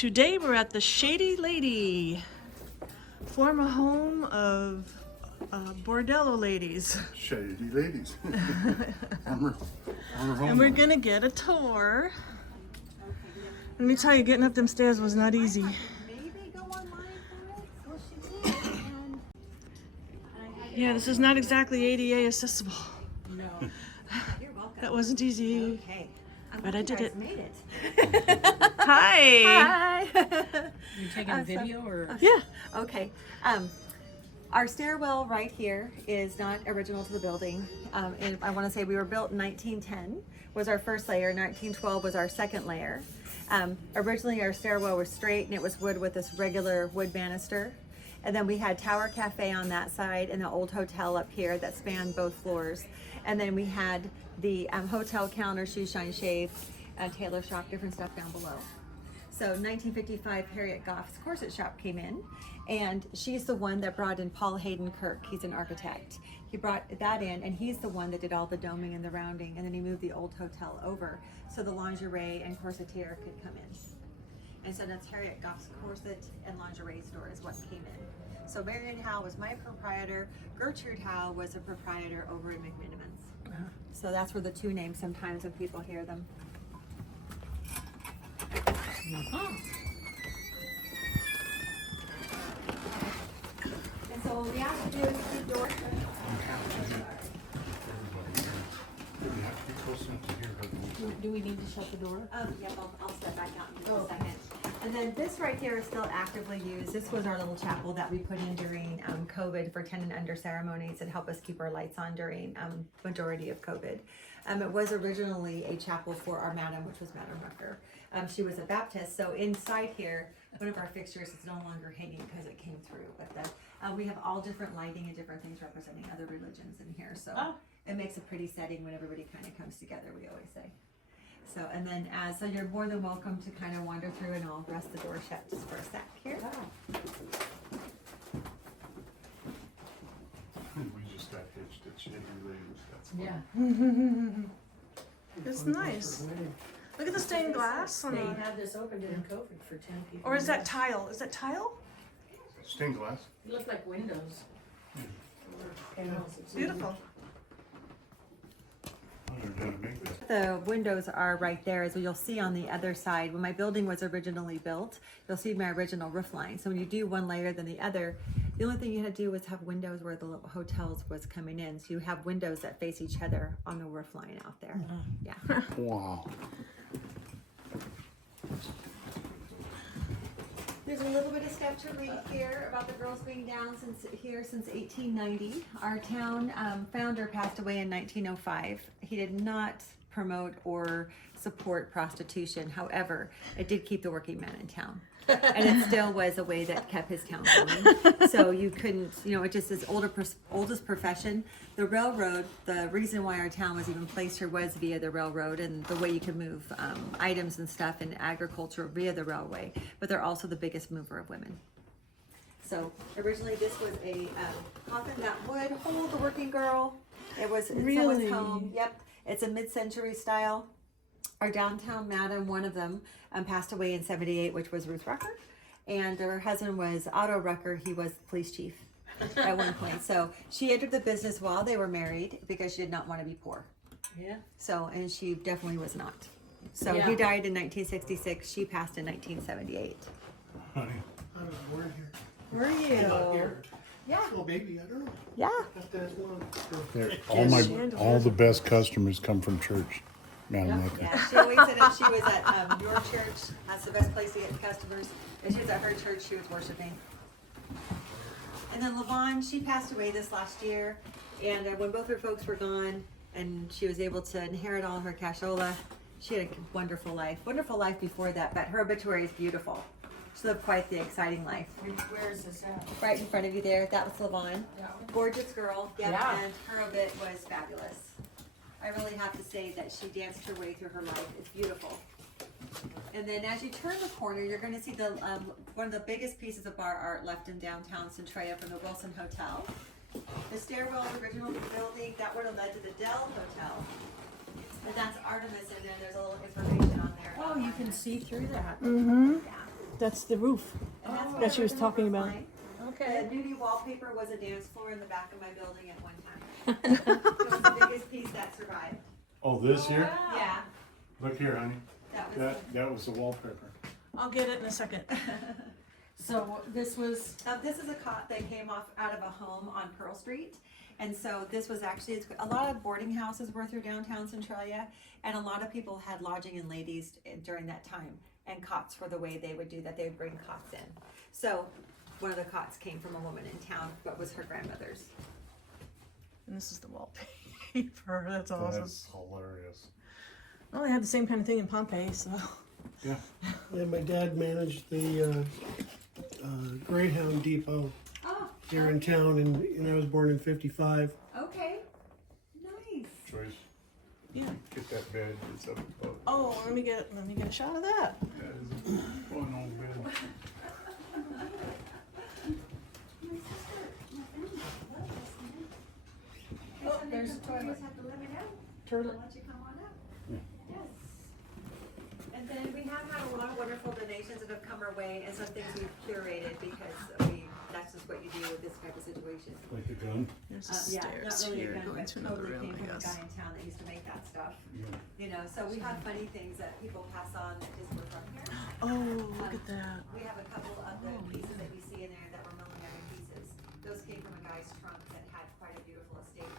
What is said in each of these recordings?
Today we're at the Shady Lady, former home of bordello ladies. Shady ladies. Former home. And we're gonna get a tour. Let me tell you, getting up them stairs was not easy. Yeah, this is not exactly ADA accessible. No. You're welcome. That wasn't easy. Okay. But I did it. Made it. Hi. Hi. You taking a video or? Yeah. Okay. Our stairwell right here is not original to the building. And I want to say we were built in 1910 was our first layer. 1912 was our second layer. Originally our stairwell was straight and it was wood with this regular wood banister. And then we had Tower Cafe on that side and the old hotel up here that spanned both floors. And then we had the hotel counter, shoe shine shave, tailor shop, different stuff down below. So 1955, Harriet Goff's corset shop came in, and she's the one that brought in Paul Hayden Kirk. He's an architect. He brought that in, and he's the one that did all the doming and the rounding, and then he moved the old hotel over so the lingerie and corsetier could come in. And so that's Harriet Goff's corset and lingerie store is what came in. So Marion Howe was my proprietor. Gertrude Howe was a proprietor over in McMinimans. So that's where the two names sometimes when people hear them. And so what we have to do is the door. You have to be close enough to hear her. Do we need to shut the door? Yep, I'll step back out in just a second. And then this right here is still actively used. This was our little chapel that we put in during COVID for 10 and under ceremonies and help us keep our lights on during majority of COVID. It was originally a chapel for our Madam, which was Madam Rucker. She was a Baptist, so inside here, one of our fixtures is no longer hanging because it came through. But we have all different lighting and different things representing other religions in here. So it makes a pretty setting when everybody kind of comes together, we always say. So, and then so you're more than welcome to kind of wander through, and I'll rest the door shut just for a sec here. We just got hitched at Shady Ladies. That's fun. Yeah. It's nice. Look at the stained glass on They the. had this open during COVID for 10 people. Or is that tile? Is that tile? Stained glass. It looked like windows. Beautiful. Oh, they're gonna make that. The windows are right there, as you'll see on the other side. When my building was originally built, you'll see my original roof line. So when you do one layer than the other, the only thing you had to do was have windows where the hotels was coming in. So you have windows that face each other on the roof line out there. Yeah. Wow. There's a little bit of stuff to read here about the girls being down since 1890. Our town founder passed away in 1905. He did not promote or support prostitution. However, it did keep the working man in town. And it still was a way that kept his town going. So you couldn't, it just is oldest profession. The railroad, the reason why our town was even placed here was via the railroad and the way you could move items and stuff in agriculture via the railway. But they're also the biggest mover of women. So originally this was a coffin that would hold the working girl. It was in someone's home. Yep, it's a mid-century style. Our downtown madam, one of them, passed away in '78, which was Ruth Rucker. And her husband was Otto Rucker. He was the police chief at one point. So she entered the business while they were married because she did not want to be poor. Yeah. So, and she definitely was not. So Yeah. he died in 1966. She passed in 1978. Honey. I was born here. Were Not you? here. Yeah. Oh, maybe, I don't know. Yeah. That's one. They're- all the best customers come from church. Madam Rucker. Yeah, she always said if she was at your church, that's the best place to get customers. If she was at her church, she was worshiping. And then Leavon, she passed away this last year. And when both her folks were gone and she was able to inherit all her cashola, she had a wonderful life. Wonderful life before that, but her obituary is beautiful. She lived quite the exciting life. Where is this at? Right in front of you there, that was Leavon. Yeah. Gorgeous girl, yep, Yeah. and her obit was fabulous. I really have to say that she danced her way through her life. It's beautiful. And then as you turn the corner, you're going to see the one of the biggest pieces of bar art left in downtown Centralia from the Wilson Hotel. The stairwell of the original building, that would have led to the Dell Hotel. And that's Aremis, and then there's a little information on there. Oh, you can see through that. Mm-hmm. Yeah. that's the roof. And that's what That she was original talking roof about. line. Okay. The nudie wallpaper was a dance floor in the back of my building at one time. It was the biggest piece that survived. Oh, this here? Yeah, Look here, honey. that was. That was the wallpaper. I'll get it in a second. So this was, This is a cot that came off out of a home on Pearl Street. And so this was actually, a lot of boarding houses were through downtown Centralia, and a lot of people had lodging in ladies during that time. And cots were the way they would do that, they would bring cots in. So one of the cots came from a woman in town, but was her grandmother's. And this is the wallpaper. That's awesome. That's hilarious. Well, they had the same kind of thing in Pompeii, so. Yeah. And my dad managed the Greyhound Depot Oh, here in town, and I was born in '55. okay, nice. Joyce, Yeah. get that bed. It's up above. Oh, let me get a shot of that. That is a fun old bed. Oh, there's a toilet. Have to let me know. turtle, I'll let you come on up. Yes. And then we have had a lot of wonderful donations that have come our way, and some things we've curated because that's just what you do with this type of situation. Like the gun. There's Yeah, not stairs really a here gun, going but to another totally room, came I from a guess. guy in town that used to make that stuff. Yeah. You know, so we have funny things that people pass on that just were from here. Oh, look at that. We have a couple of the pieces that you see in there that were millimeter pieces. Those came from a guy's trunk that had quite a beautiful estate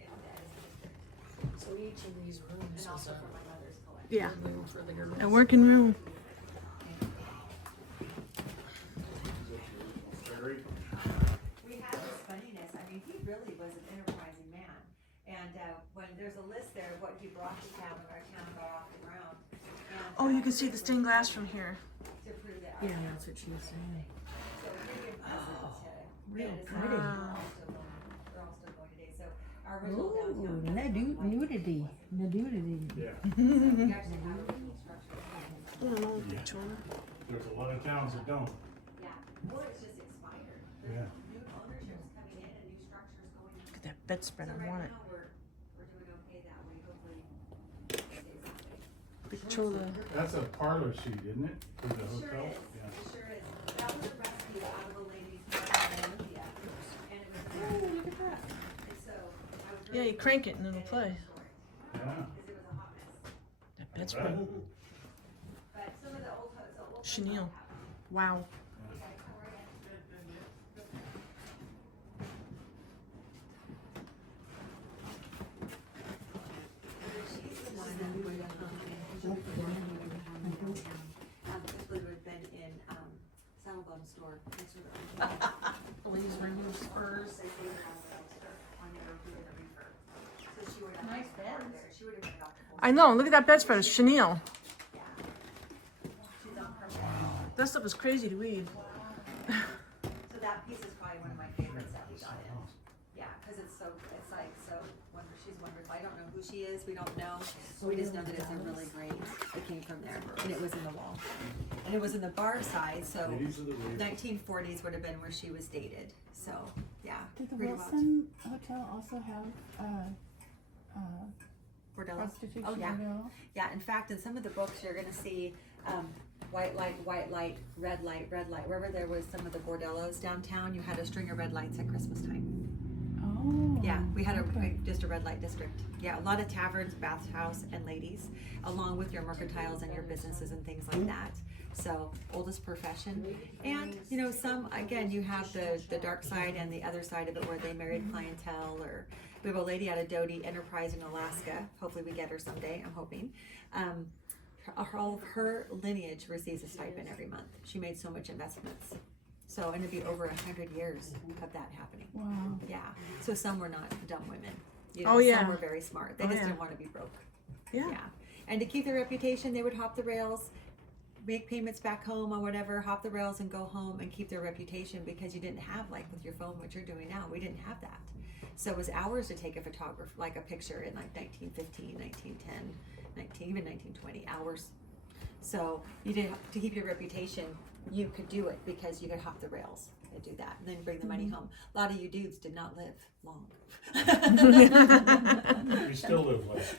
in the Edison district, so each of these rooms and is also a from my mother's collection. Yeah, room for the girls. a working room. We had this funniness, I mean, he really was an enterprising man. And, when there's a list there of what he brought to town, when our town got off the ground. And, Oh, you can see the stained glass from here. To prove that. Yeah, that's what she was saying. So really impressive to real get us pretty. out. They're all still going today, so our original Ooh, downtown. nudity. Yeah. We actually have a little structure. I don't know, Victoria. There's a lot of towns that don't. Yeah, or it's just expired. Yeah. There's new ownerships coming in and new structures going in. Look at that bedspread, So I right want it. now, we're doing okay that way, hopefully it stays that way. Victoria. That's a parlor suite, isn't it? For the It sure hotel? is, Yeah. it sure is. That was a rescue out of a lady's home in Olympia, and it was. Oh, look at that. And so, I was Yeah, really. you crank it and it'll play. Yeah. Because it was a hot mess. That bedspread. But some of the old, the old. Chenille. Wow. Typically would have been in, Saddlebum store. Next to the- Please remove spurs. They say they're on the dumpster, on their, doing the reefer. So she would have. Nice there. beds. She would have been about the whole. I know, look at that bedspread, it's chenille. Yeah. She's on purpose. That stuff is crazy to read. So that piece is probably one of my favorites that we got in. Yeah, cause it's like, so she's wonderful. I don't know who she is, we don't know. We just know that it's a really great, it came from there, and it was in the wall. And it was in the bar side, so Ladies of the Raven. 1940s would have been where she was dated, so, yeah. Did the pretty much. Wilson Hotel also have Bordello. prostitution? Oh, yeah. bordello? Yeah, in fact, in some of the books, you're gonna see, white light, red light, red light. Wherever there was some of the bordellos downtown, you had a string of red lights at Christmas time. Oh. Yeah, we had okay. just a red light district. Yeah, a lot of taverns, bathhouse, and ladies, along with your mercantiles and your businesses and things like that. So, oldest profession. And, you know, some, again, you have the dark side and the other side of it where they married clientele, or we have a lady out of Doty Enterprise in Alaska. Hopefully we get her someday, I'm hoping. All of her lineage receives a stipend every month. She made so much investments. So, and it'd be over 100 years of that happening. Wow. Yeah. So some were not dumb women. You Oh, yeah. Some were very smart. They Oh, just yeah. didn't want to be broke. Yeah. And to keep their reputation, they would hop the rails, make payments back home or whatever, hop the rails and go home and keep their reputation, because you didn't have, like with your phone, what you're doing now, we didn't have that. So it was hours to take a photographer, like a picture in like 1915, 1910, even 1920, hours. So you didn't, to keep your reputation, you could do it because you could hop the rails and do that and then bring the money home. A lot of you dudes did not live long. You still live less.